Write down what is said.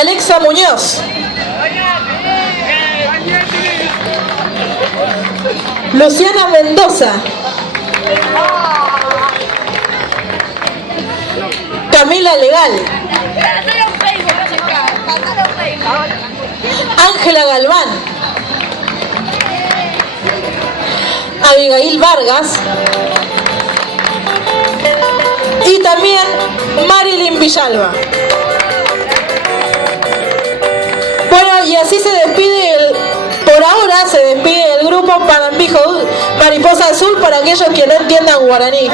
Alexa Muñoz. Luciana Mendoza. Camila Legal. Ángela Galván. Abigail Vargas. Y también Marilyn Villalba. Bueno, y así se despide por ahora se despide el grupo Panambijo Mariposa Azul para aquellos que no entiendan guaraní.